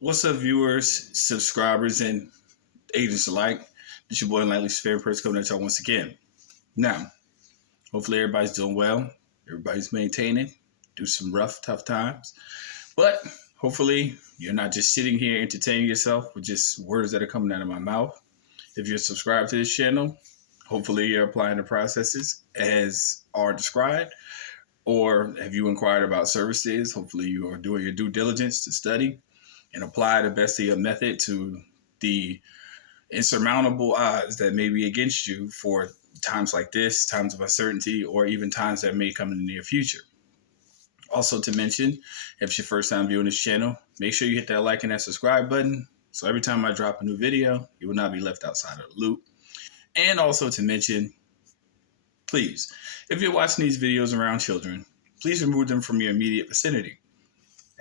What's up, viewers, subscribers, and agents alike? It's your boy, Luciferian person, coming at y'all once again. Now, hopefully everybody's doing well. Everybody's maintaining through some rough, tough times. But hopefully you're not just sitting here entertaining yourself with just words that are coming out of my mouth. If you're subscribed to this channel, hopefully you're applying the processes as are described. Or have you inquired about services? Hopefully you are doing your due diligence to study and apply the best of your method to the insurmountable odds that may be against you for times like this, times of uncertainty, or even times that may come in the near future. Also to mention, if it's your first time viewing this channel, make sure you hit that like and that subscribe button. So every time I drop a new video, you will not be left outside of the loop. And also to mention, please, if you're watching these videos around children, please remove them from your immediate vicinity.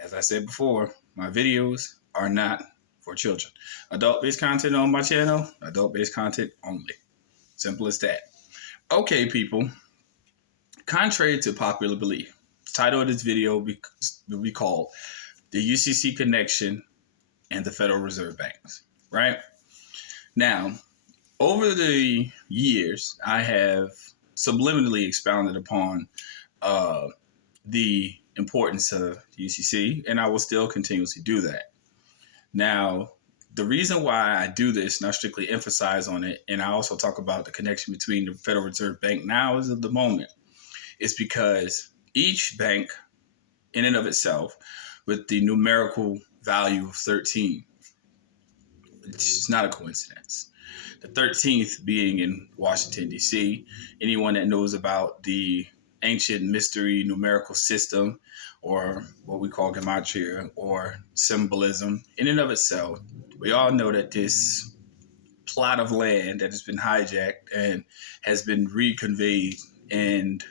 As I said before, my videos are not for children. Adult-based content on my channel, adult-based content only. Simple as that. Okay, people. Contrary to popular belief, the title of this video will be called The UCC Connection and the Federal Reserve Banks, right? Now, over the years, I have subliminally expounded upon the importance of UCC, and I will still continuously do that. Now, the reason why I do this, and I strictly emphasize on it, and I also talk about the connection between the Federal Reserve Bank now as of the moment, is because each bank, in and of itself, with the numerical value of 13, which is not a coincidence. The 13th being in Washington, D.C. Anyone that knows about the ancient mystery numerical system, or what we call gematria, or symbolism, in and of itself, we all know that this plot of land that has been hijacked and has been reconveyed and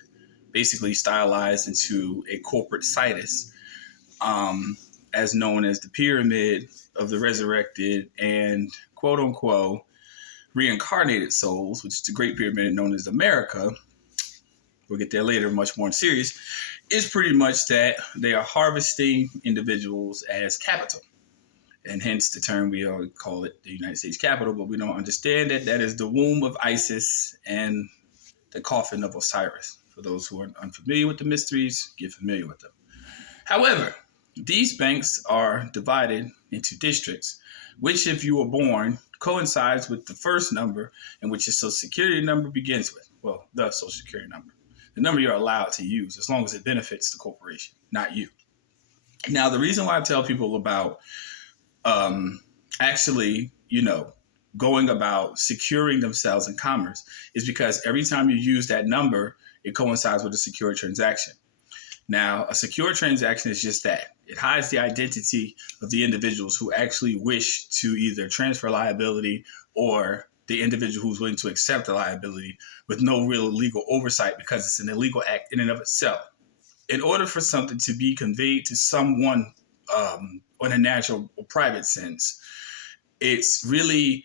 basically stylized into a corporate situs, as known as the pyramid of the resurrected and quote-unquote reincarnated souls, which is the Great Pyramid known as America. We'll get there later, much more serious, is pretty much that they are harvesting individuals as capital. And hence the term we all call it the United States Capitol, but we don't understand that that is the womb of Isis and the coffin of Osiris. For those who are unfamiliar with the mysteries, get familiar with them. However, these banks are divided into districts, which, if you were born, coincides with the first number in which your Social Security number begins with. Well, the Social Security number. The number you're allowed to use as long as it benefits the corporation, not you. Now, the reason why I tell people about actually, going about securing themselves in commerce is because every time you use that number, it coincides with a secure transaction. Now, a secure transaction is just that. It hides the identity of the individuals who actually wish to either transfer liability or the individual who's willing to accept the liability with no real legal oversight because it's an illegal act in and of itself. In order for something to be conveyed to someone on a natural or private sense, it's really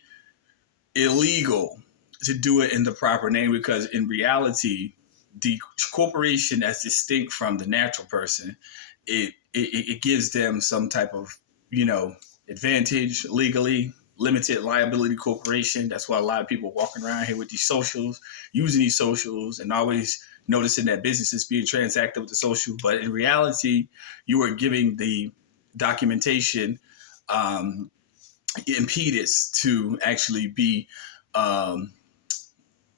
illegal to do it in the proper name because in reality, the corporation, as distinct from the natural person, it gives them some type of, advantage legally. Limited liability corporation. That's why a lot of people walking around here with these socials, using these socials, and always noticing that business is being transacted with the social. But in reality, you are giving the documentation impedance to actually be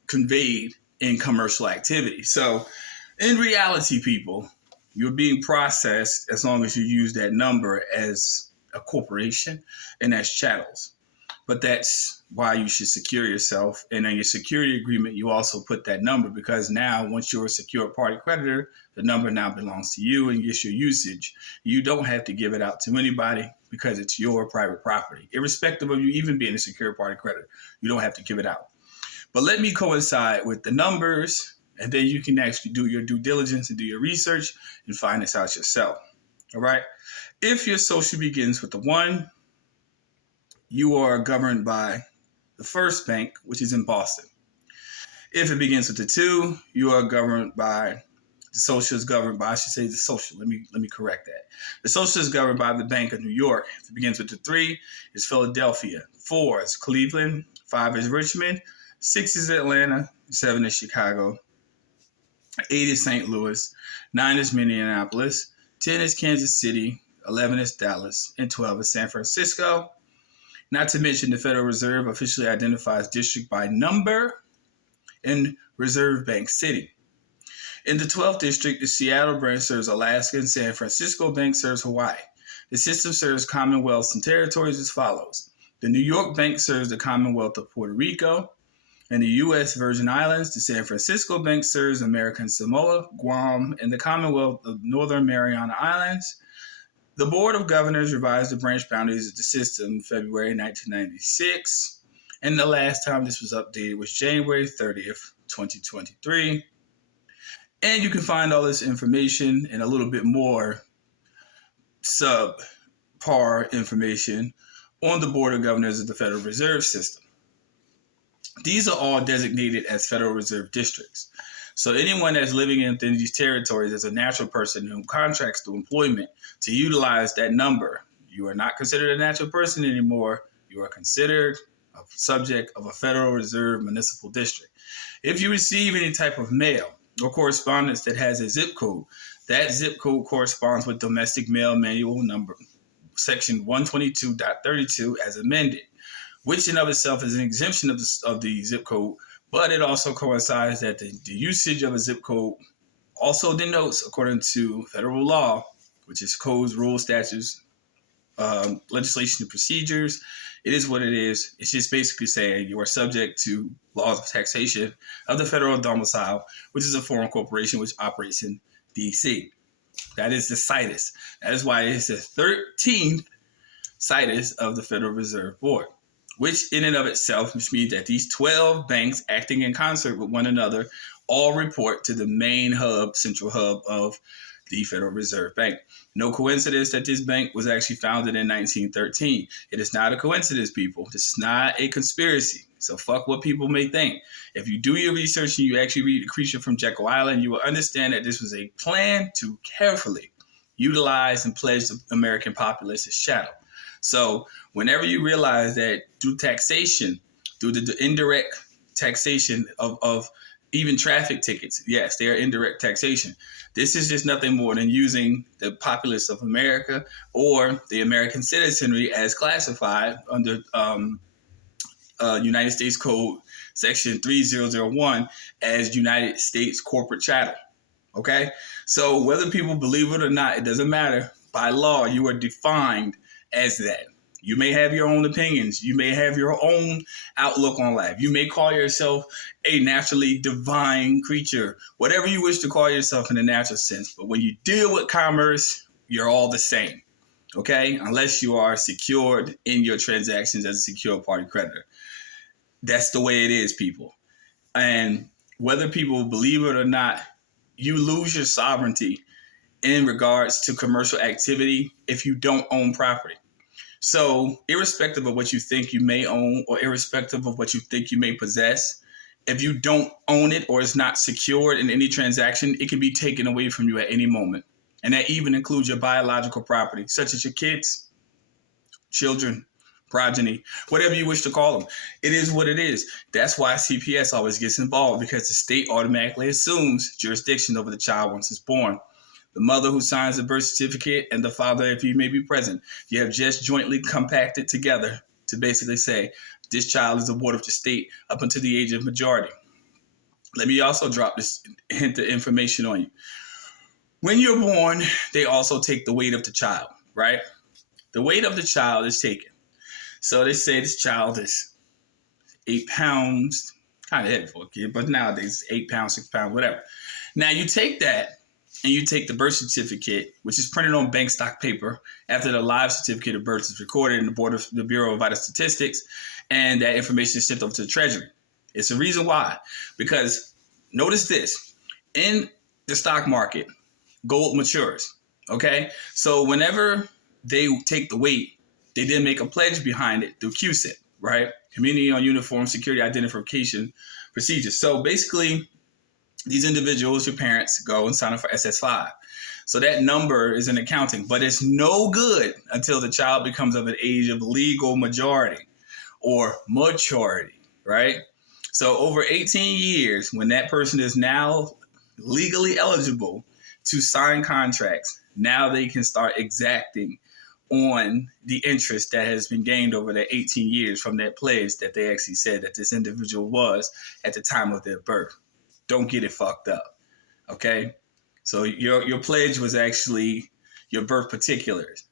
conveyed in commercial activity. So in reality, people, you're being processed as long as you use that number as a corporation and as chattels. But that's why you should secure yourself. And in your security agreement, you also put that number because now once you're a secure party creditor, the number now belongs to you and it's your usage. You don't have to give it out to anybody because it's your private property. Irrespective of you even being a secure party creditor, you don't have to give it out. But let me coincide with the numbers, and then you can actually do your due diligence and do your research and find this out yourself. All right. If your social begins with the 1, you are governed by the first bank, which is in Boston. If it begins with the 2, you are governed by The social is governed by, I should say the social. Let me correct that. The social is governed by the Bank of New York. It begins with the 3 is Philadelphia, 4 is Cleveland, 5 is Richmond, 6 is Atlanta, 7 is Chicago, 8 is St. Louis, 9 is Minneapolis, 10 is Kansas City, 11 is Dallas, and 12 is San Francisco. Not to mention the Federal Reserve officially identifies district by number in Reserve Bank City. In the 12th district, the Seattle branch serves Alaska and San Francisco Bank serves Hawaii. The system serves commonwealths and territories as follows. The New York Bank serves the Commonwealth of Puerto Rico and the U.S. Virgin Islands. The San Francisco Bank serves American Samoa, Guam, and the Commonwealth of Northern Mariana Islands. The Board of Governors revised the branch boundaries of the system in February 1996, and the last time this was updated was January 30th, 2023. And you can find all this information and a little bit more subpar information on the Board of Governors of the Federal Reserve System. These are all designated as Federal Reserve districts. So anyone that's living within these territories as a natural person who contracts through employment to utilize that number, you are not considered a natural person anymore. You are considered a subject of a Federal Reserve municipal district. If you receive any type of mail or correspondence that has a zip code, that zip code corresponds with Domestic Mail Manual number section 122.32 as amended, which in of itself is an exemption of the zip code, but it also coincides that the usage of a zip code also denotes, according to federal law, which is codes, rules, statutes, legislation, and procedures. It is what it is. It's just basically saying you are subject to laws of taxation of the federal domicile, which is a foreign corporation which operates in D.C. That is the CITES. That is why it's the 13th CITES of the Federal Reserve Board, which in and of itself means that these 12 banks acting in concert with one another all report to the main hub, central hub of the Federal Reserve Bank. No coincidence that this bank was actually founded in 1913. It is not a coincidence, people. This is not a conspiracy. So fuck what people may think. If you do your research and you actually read The Creature from Jekyll Island, you will understand that this was a plan to carefully utilize and pledge the American populace as chattel. So whenever you realize that through taxation, through the indirect taxation of even traffic tickets, yes, they are indirect taxation. This is just nothing more than using the populace of America or the American citizenry as classified under United States Code Section 3001 as United States corporate chattel. Okay? So whether people believe it or not, it doesn't matter. By law, you are defined as that. You may have your own opinions. You may have your own outlook on life. You may call yourself a naturally divine creature, whatever you wish to call yourself in a natural sense. But when you deal with commerce, you're all the same, okay? Unless you are secured in your transactions as a secured party creditor. That's the way it is, people. And whether people believe it or not, you lose your sovereignty in regards to commercial activity if you don't own property. So irrespective of what you think you may own or irrespective of what you think you may possess, if you don't own it or it's not secured in any transaction, it can be taken away from you at any moment. And that even includes your biological property, such as your kids, children, progeny, whatever you wish to call them. It is what it is. That's why CPS always gets involved, because the state automatically assumes jurisdiction over the child once it's born. The mother who signs the birth certificate and the father, if he may be present, you have just jointly compacted together to basically say this child is a ward of the state up until the age of majority. Let me also drop this hint of information on you. When you're born, they also take the weight of the child, right? The weight of the child is taken. So they say this child is 8 pounds, kind of heavy for a kid, but nowadays 8 pounds, 6 pounds, whatever. Now you take that and you take the birth certificate, which is printed on bank stock paper after the live certificate of birth is recorded in the Bureau of Vital Statistics, and that information is sent over to the Treasury. It's a reason why. Because notice this. In the stock market, gold matures, okay? So whenever they take the weight, they then make a pledge behind it through QSIP, right? Community on Uniform Security Identification Procedures. So basically, these individuals, your parents, go and sign up for SS5. So that number is in accounting, but it's no good until the child becomes of an age of legal majority or maturity, right? So over 18 years, when that person is now legally eligible to sign contracts, now they can start exacting on the interest that has been gained over that 18 years from that pledge that they actually said that this individual was at the time of their birth. Don't get it fucked up, okay? So your pledge was actually your birth particulars,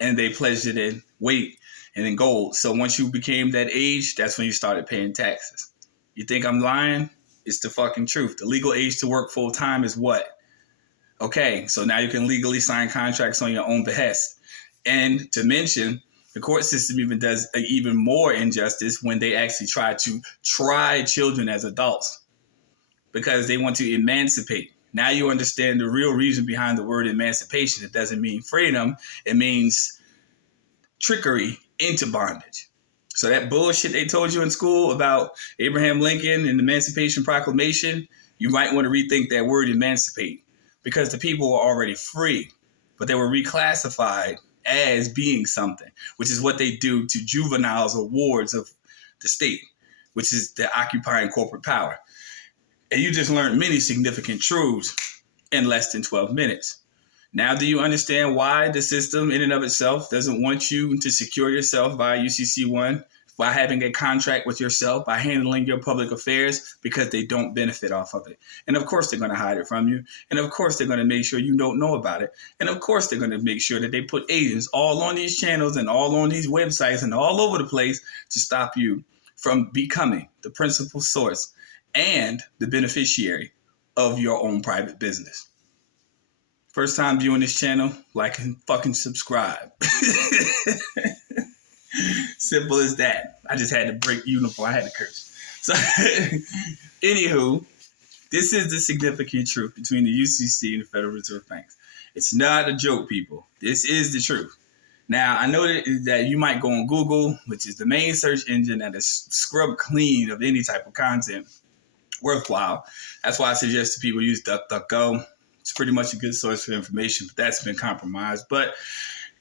and they pledged it in weight and in gold. So once you became that age, that's when you started paying taxes. You think I'm lying? It's the fucking truth. The legal age to work full time is what? Okay, so now you can legally sign contracts on your own behest. And to mention, the court system even does even more injustice when they actually try to try children as adults because they want to emancipate. Now you understand the real reason behind the word emancipation. It doesn't mean freedom. It means trickery into bondage. So that bullshit they told you in school about Abraham Lincoln and the Emancipation Proclamation, you might want to rethink that word emancipate because the people were already free, but they were reclassified as being something, which is what they do to juveniles or wards of the state, which is the occupying corporate power. And you just learned many significant truths in less than 12 minutes. Now, do you understand why the system in and of itself doesn't want you to secure yourself via UCC1, by having a contract with yourself, by handling your public affairs? Because they don't benefit off of it. And of course, they're going to hide it from you. And of course, they're going to make sure you don't know about it. And of course, they're going to make sure that they put agents all on these channels and all on these websites and all over the place to stop you from becoming the principal source and the beneficiary of your own private business. First time viewing this channel, like and fucking subscribe. Simple as that. I just had to break uniform. I had to curse. So, anywho, this is the significant truth between the UCC and the Federal Reserve banks. It's not a joke, people. This is the truth. Now, I know that you might go on Google, which is the main search engine that is scrubbed clean of any type of content worthwhile. That's why I suggest to people use DuckDuckGo. It's pretty much a good source for information, but that's been compromised. But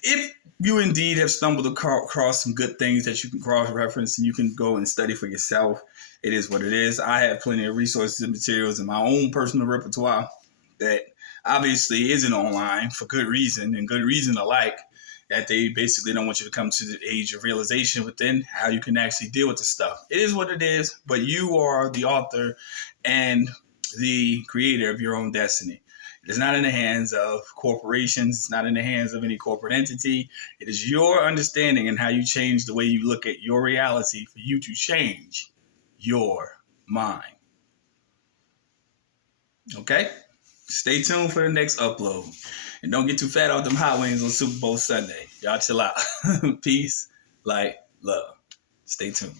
if you indeed have stumbled across some good things that you can cross-reference and you can go and study for yourself, it is what it is. I have plenty of resources and materials in my own personal repertoire that obviously isn't online for good reason and good reason alike, that they basically don't want you to come to the age of realization within how you can actually deal with the stuff. It is what it is, but you are the author and the creator of your own destiny. It is not in the hands of corporations. It's not in the hands of any corporate entity. It is your understanding and how you change the way you look at your reality for you to change your mind. Okay? Stay tuned for the next upload. And don't get too fat off them hot wings on Super Bowl Sunday. Y'all chill out. Peace, light, love. Stay tuned.